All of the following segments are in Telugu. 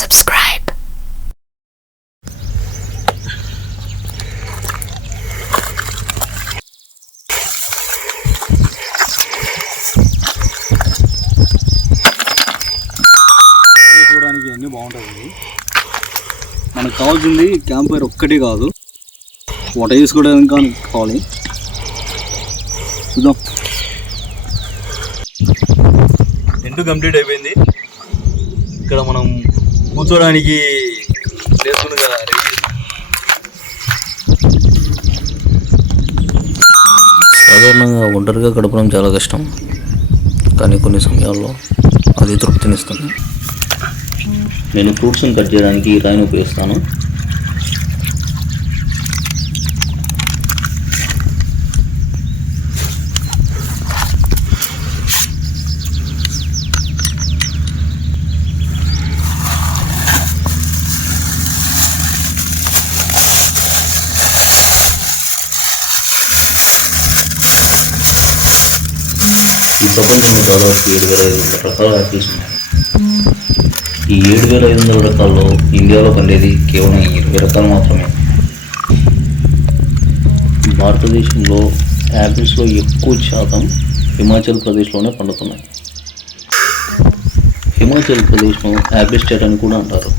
subscribe. చూడడానికి అన్నీ బాగుంటుంది. మనకు కావాల్సింది క్యాంప్ ఫైర్ ఒక్కటే కాదు, వంట చేసుకోవడానికి కావాలి. చూద్దాం. టెంట్ కంప్లీట్ అయిపోయింది. ఇక్కడ మనం కూర్చోడానికి ప్లేస్ ఉంది కదా, రెడీ. సాధారణంగా ఒంటరిగా గడపడం చాలా కష్టం, కానీ కొన్ని సమయాల్లో అది తృప్తినిస్తుంది. నేను ఫ్రూట్స్ని కట్ చేయడానికి ఈ రాయిని ఉపయోగిస్తాను. ఈ ప్రపంచంలో దాదాపు 7,500 రకాల యాపిల్స్ ఉన్నాయి. ఈ 7,500 రకాల్లో ఇండియాలో పండేది కేవలం 20 రకాలు మాత్రమే. భారతదేశంలో యాపిల్స్లో ఎక్కువ శాతం హిమాచల్ ప్రదేశ్లోనే పండుతున్నాయి. హిమాచల్ ప్రదేశ్ను యాపిల్ స్టేట్ అని కూడా అంటారు.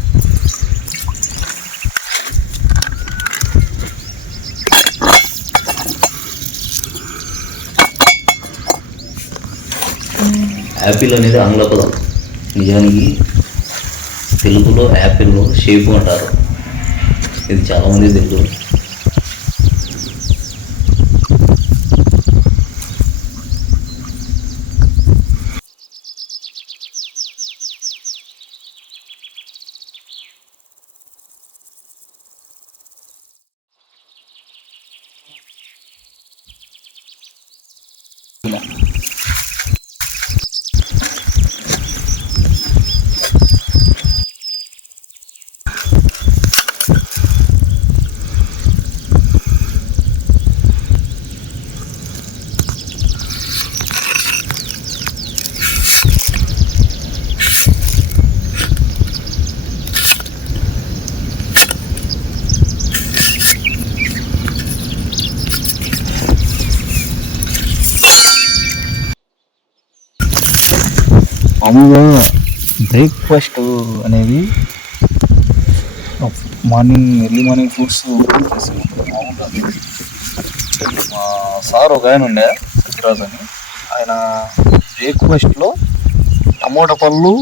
యాపిల్ అనేది ఆంగ్ల పదం. నిజానికి తెలుగులో యాపిల్లో షేపు అంటారు. ఇది చాలామంది తెలుసు. మామూలుగా బ్రేక్ఫాస్ట్ అనేది ఎర్లీ మార్నింగ్ ఫ్రూట్స్ బాగుంటుంది. మా సార్ ఒక ఆయన ఉండే, సత్యరాజ్ అని, ఆయన బ్రేక్ఫాస్ట్లో టమోటా పళ్ళు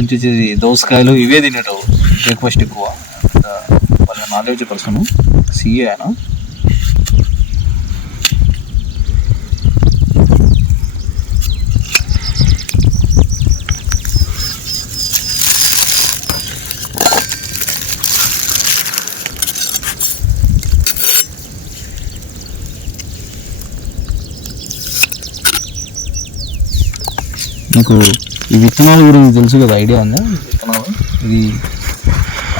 నుంచి దోసకాయలు ఇవే తినేటవు బ్రేక్ఫాస్ట్ ఎక్కువ. వాళ్ళ నాలెడ్జ్ పర్సన్, సిఏ ఆయన. మీకు ఈ విత్తనాల గురించి తెలుసు కదా, ఐడియా ఉందా? విత్తనాలు ఇది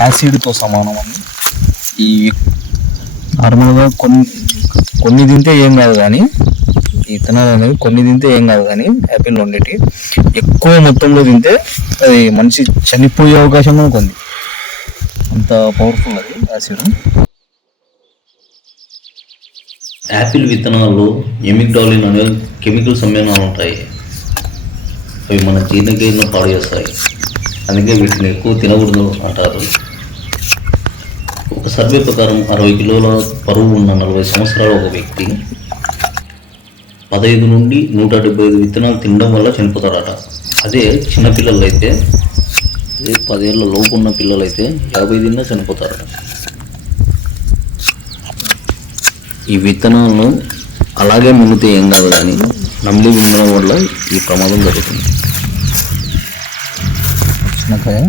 యాసిడ్తో సమానం అని. ఈ నార్మల్గా కొన్ని తింటే ఏం కాదు, కానీ ఈ విత్తనాలు అనేది కొన్ని తింటే ఏం కాదు, కానీ యాపిల్లో ఉండేటి ఎక్కువ మొత్తంలో తింటే అది మనిషి చనిపోయే అవకాశం మనకు ఉంది. అంత పవర్ఫుల్ అది యాసిడ్. యాపిల్ విత్తనాల్లో ఎమిగ్డాలిన్ అనే కెమికల్ సమ్మేళనాలు ఉంటాయి. అవి మన జీర్ణక్రియను పాడు చేస్తాయి. అందుకే వీటిని ఎక్కువ తినకూడదు అంటారు. ఒక సర్వే ప్రకారం 60 కిలోల బరువు ఉన్న 40 సంవత్సరాల ఒక వ్యక్తి 15 నుండి 175 విత్తనాలు తినడం వల్ల చనిపోతారట. అదే చిన్నపిల్లలు అయితే, 10 ఏళ్ళ లోపు ఉన్న పిల్లలైతే 50 తిన్నా చనిపోతారట. ఈ విత్తనాలను అలాగే మింగితే ఏం కాదు, కానీ నమిలి మింగడం వల్ల ఈ ప్రమాదం జరుగుతుంది. చిన్నకాయ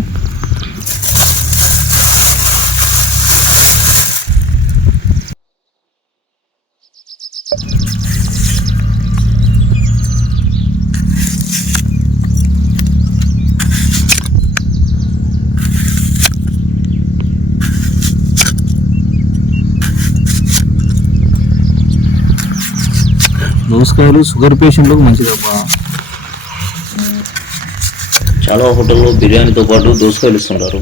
దోసకాయలు షుగర్ పేషెంట్లకు మంచిదబ్బా. చాలా హోటల్లో బిర్యానీతో పాటు దోసకాయలు ఇస్తుంటారు.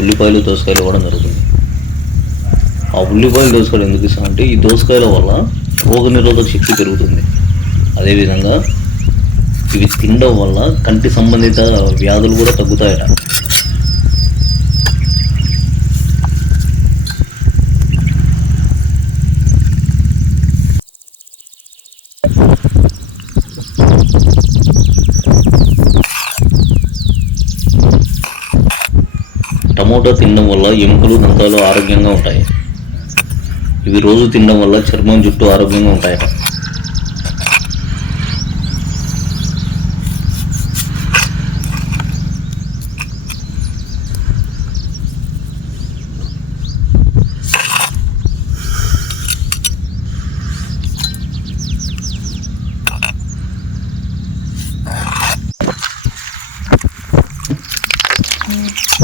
ఉల్లిపాయలు దోసకాయలు ఇవ్వడం జరుగుతుంది. ఆ ఉల్లిపాయలు దోసకాయలు ఎందుకు ఇస్తామంటే ఈ దోసకాయల వల్ల రోగనిరోధక శక్తి పెరుగుతుంది. అదేవిధంగా ఇవి తినడం వల్ల కంటి సంబంధిత వ్యాధులు కూడా తగ్గుతాయట. టమోటా తినడం వల్ల ఎముకలు దంతాలు ఆరోగ్యంగా ఉంటాయి. ఇవి రోజు తినడం వల్ల చర్మం జుట్టు ఆరోగ్యంగా ఉంటాయట.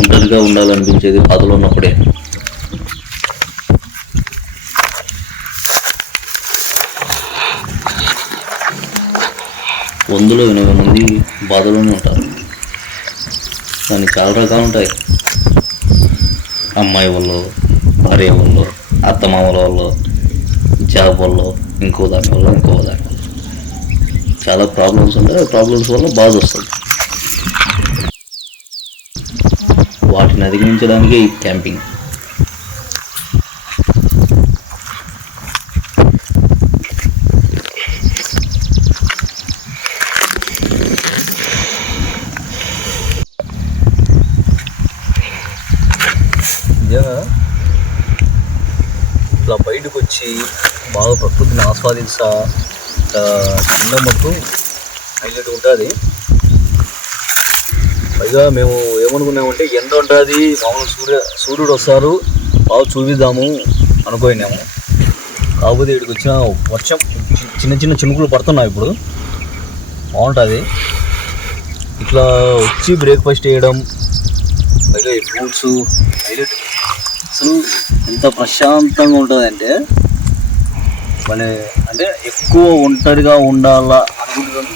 ఒంటరిగా ఉండాలనిపించేది బాధలో ఉన్నప్పుడే. వందలో 80 మంది బాధలోనే ఉంటారు. దానికి చాలా రకాలు ఉంటాయి. అమ్మాయి వాళ్ళు, భార్య వాళ్ళు, అత్తమామల వాళ్ళు, జాబ్ వాళ్ళు, ఇంకో దాని వల్ల చాలా ప్రాబ్లమ్స్ ఉంటాయి. ఆ ప్రాబ్లమ్స్ వల్ల బాధ వస్తుంది. వాటిని అధిగమించడానికే ఈ క్యాంపింగ్. నిజంగా ఇట్లా బయటకు వచ్చి బాగా ప్రకృతిని ఆస్వాదించా చిన్న మొత్తం హైలైట్ ఉంటుంది. పైగా మేము ఏమనుకున్నామంటే ఎండ ఉంటుంది, మామూలు సూర్యుడు వస్తారు, బాగా చూపిద్దాము అనుకోయినాము. కాకపోతే ఇక్కడికి వచ్చిన వర్షం చిన్న చిన్న చినుకులు పడుతున్నాయి. ఇప్పుడు బాగుంటుంది ఇట్లా వచ్చి బ్రేక్ఫాస్ట్ చేయడం. పైగా ఈ ఫ్రూట్స్ హైలైట్. అసలు ఎంత ప్రశాంతంగా ఉంటుంది అంటే ఎక్కువ ఒంటరిగా ఉండాలా అనుకుంటున్నాను